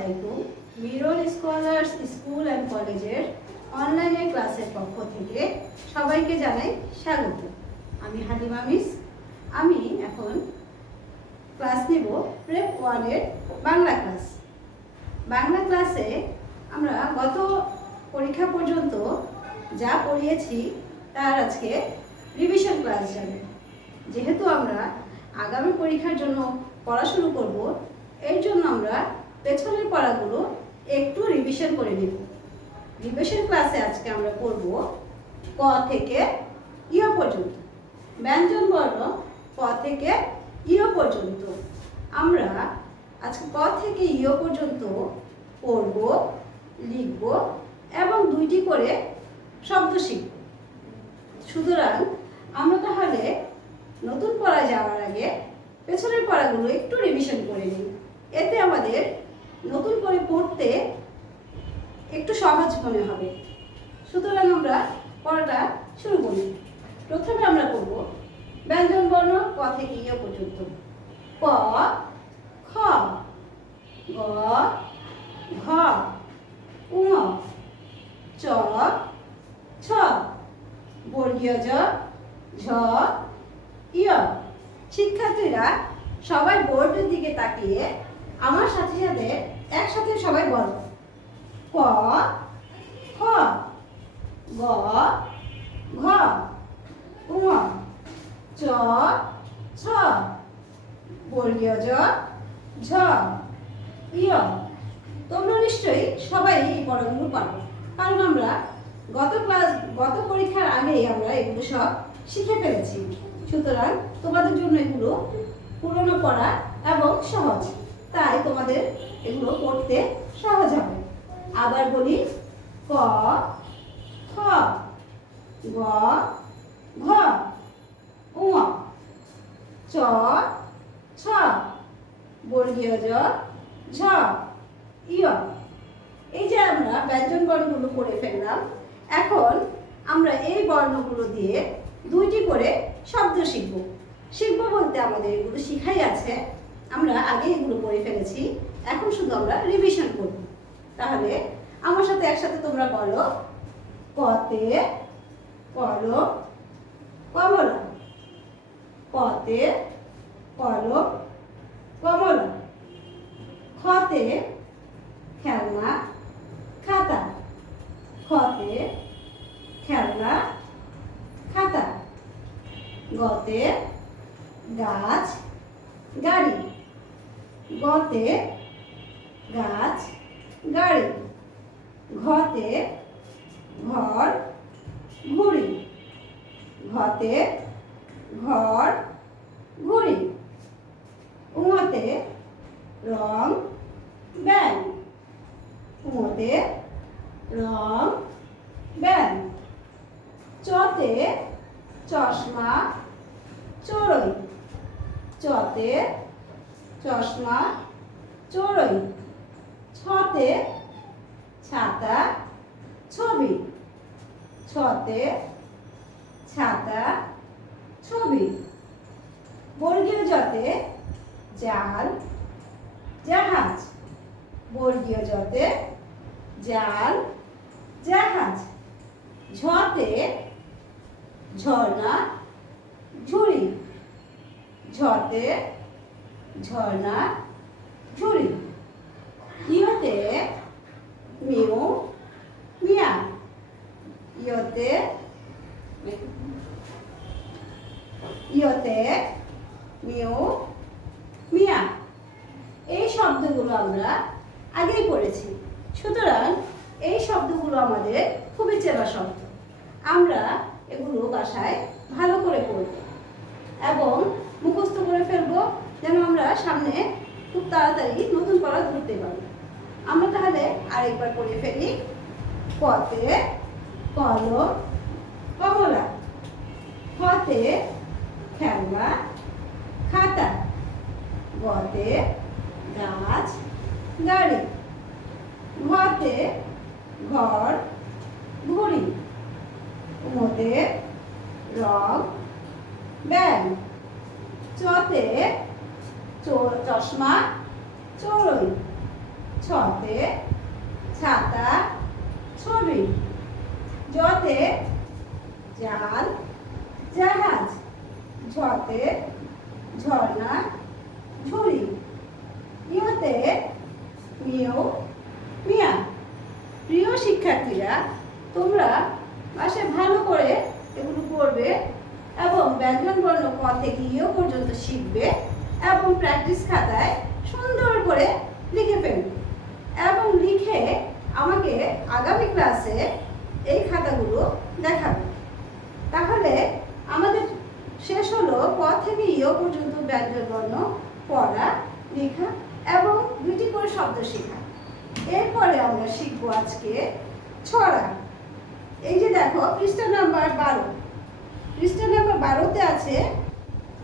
আলাইকুম। Mirror scholars school and কলেজের অনলাইনের ক্লাসের পক্ষ থেকে সবাইকে জানাই স্বাগত। আমি হালিমা মিস। আমি এখন ক্লাস নেব প্রেপ 1 এর বাংলা ক্লাস। বাংলা ক্লাসে আমরা গত পরীক্ষা পর্যন্ত যা পড়িয়েছি তার আজকে রিভিশন ক্লাস যাবে। যেহেতু আমরা আগামী পরীক্ষার জন্য পড়া শুরু করব, এর জন্য আমরা পেছনের পড়াগুলো একটু রিভিশন করে নেব। রিভিশন ক্লাসে আজকে আমরা পড়ব ক থেকে ইয় পর্যন্ত, ব্যঞ্জন বর্ণ ক থেকে ইয় পর্যন্ত। আমরা আজকে ক থেকে ইয় পর্যন্ত পড়ব, লিখব এবং 2টি করে শব্দ শিখব। সুতরাং আমরা তাহলে নতুন পড়া যাওয়ার আগে পেছনের পড়াগুলো একটু রিভিশন করে নিই। এতে আমাদের নতুন করে পড়তে একটু সহজ মনে হবে। সুতরাং আমরা পড়াটা শুরু করি। প্রথমে আমরা পড়ব ব্যঞ্জন বর্ণ ক থেকে ইয় পর্যন্ত। ক, খ, গ, ঘ, ঙ, চ, ছ, বর্গীয় জ, ঝ, ইয়। শিক্ষার্থীরা সবাই বোর্ডের দিকে তাকিয়ে আমার সাথে সাথে একসাথে সবাই বলো। ক, খ, গ, ঘ, ঙ, চ, ছ, বর্গীয় জ, ঝ, ইয়। তোমরা নিশ্চয়ই সবাই এই পড়াগুলো পারো, কারণ আমরা গত পরীক্ষার আগেই আমরা এগুলো সব শিখে ফেলেছি। সুতরাং তোমাদের জন্য এগুলো পুরনো পড়া এবং সহজ, তাই তোমাদের এগুলো পড়তে সহজ হবে। আবার বলি, ক, খ, গ, ঘ, ঙ, চ, ছ, বর্গীয় জ, ঝ, ইয়। এই যে আমরা ব্যঞ্জন বর্ণগুলো পড়ে ফেললাম, এখন আমরা এই বর্ণগুলো দিয়ে 2টি করে শব্দ শিখব বলতে আমাদের এগুলো শিখাই আছে, আমরা আগে এগুলো পড়ে ফেলেছি। এখন শুধু আমরা রিভিশন করব। তাহলে আমার সাথে একসাথে তোমরা বলো, কতে কলম কমলা, কতে কলম কমলা, খতে খেলনা খাতা, খতে খেলনা খাতা, গতে গাছ গাড়ি, গতে গাছ গাড়ি, ঘতে ঘর ঘুড়ি, ঘতে ঘর ঘুড়ি, ঙতে রং ব্যাঙ, ঙতে রং ব্যাঙ, চতে চশমা চড়ুই, চতে চশমা চড়ুই, ছতে ছাতা ছবি, ছতে ছাতা ছবি, বর্গীয় জতে জাল জাহাজ, বর্গীয় জতে জাল জাহাজ, ঝতে ঝর্ণা ঝুড়ি, ঝতে ঝর্ণা ঝুড়ি, ইয়তে মিউ মিয়া, ইয়তে মিউ মিয়া। এই শব্দগুলো আমরা আগেই পড়েছি, সুতরাং এই শব্দগুলো আমাদের খুবই চেনা শব্দ। আমরা এগুলো বাসায় ভালো করে পড়ব এবং মুখস্থ করে ফেলবো, যেন আমরা সামনে খুব তাড়াতাড়ি নতুন পড়া ধরতে পারি। আমরা তাহলে আরেকবার পড়ে ফেলি। কতে কলম কমলা, খতে খেলনা খাতা, গতে গাছ গাড়ি, ঘতে ঘর ঘুড়ি, ঙতে রং ব্যাঙ, চতে চশমা চড়ুই, ছতে ছাতা ছবি, জতে জাল জাহাজ, ঝতে ঝর্ণা ঝুড়ি, ইয়তে মিয় মিয়া। প্রিয় শিক্ষার্থীরা, তোমরা বাসায় ভালো করে এগুলো পড়বে এবং ব্যঞ্জন বর্ণ ক থেকে ইয় পর্যন্ত শিখবে এবং প্র্যাকটিস খাতায় সুন্দর করে লিখে ফেলবে এবং লিখে আমাকে আগামী ক্লাসে এই খাতাগুলো দেখাবে। তাহলে আমাদের শেষ হলো ক থেকে ইয় পর্যন্ত ব্যঞ্জন বর্ণ পড়া, লেখা এবং দুটি করে শব্দ শেখা। এরপরে আমরা শিখবো আজকে ছড়া। এই যে দেখো পৃষ্ঠা নাম্বার 12, পৃষ্ঠা নাম্বার 12তে আছে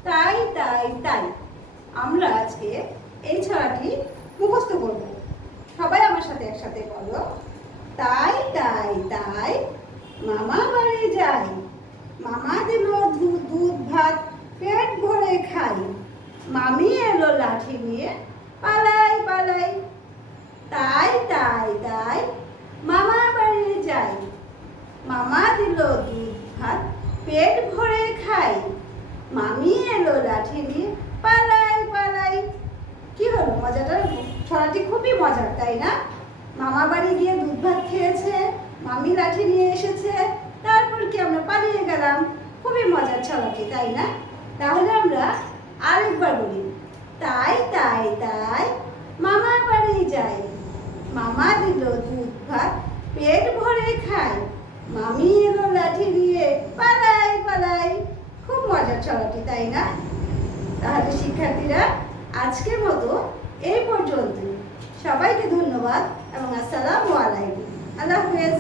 তাই তাই তাই। আমরা আজকে এই ছড়াটি মুখস্থ করব। সবাই আমার সাথে একসাথে বলো, তাই তাই তাই মামা বাড়ি যাই, মামা দিল দুধ দুধ ভাত পেট ভরে খাই, মামি এলো লাঠি নিয়ে পালাই পালাই। তাই তাই তাই মামা বাড়ি যাই, মামা দিল দুধ ভাত পেট ভরে খাই, মামি এলো লাঠি নিয়ে পালাই পালাই। কি হলো মজাটা? ছড়াটি খুবই মজার, তাই না? মামা বাড়ি গিয়ে দুধ ভাত খেয়েছে, মামি লাঠি নিয়ে এসেছে, তারপর কি আমরা পালিয়ে গেলাম। খুবই মজার ছড়াটি, তাই না? তাহলে আমরা আরেকবার বলি, তাই তাই তাই মামা বাড়ি যাই, মামা দিল দুধ ভাত পেট ভরে খাই, মামি এলো লাঠি নিয়ে পালাই পালাই। খুব মজার ছড়াটি, তাই না? তাহলে শিক্ষার্থীরা, আজকের মতো এই পর্যন্ত। সবাইকে ধন্যবাদ এবং আসসালামু আলাইকুম। আল্লাহ হাফেজ।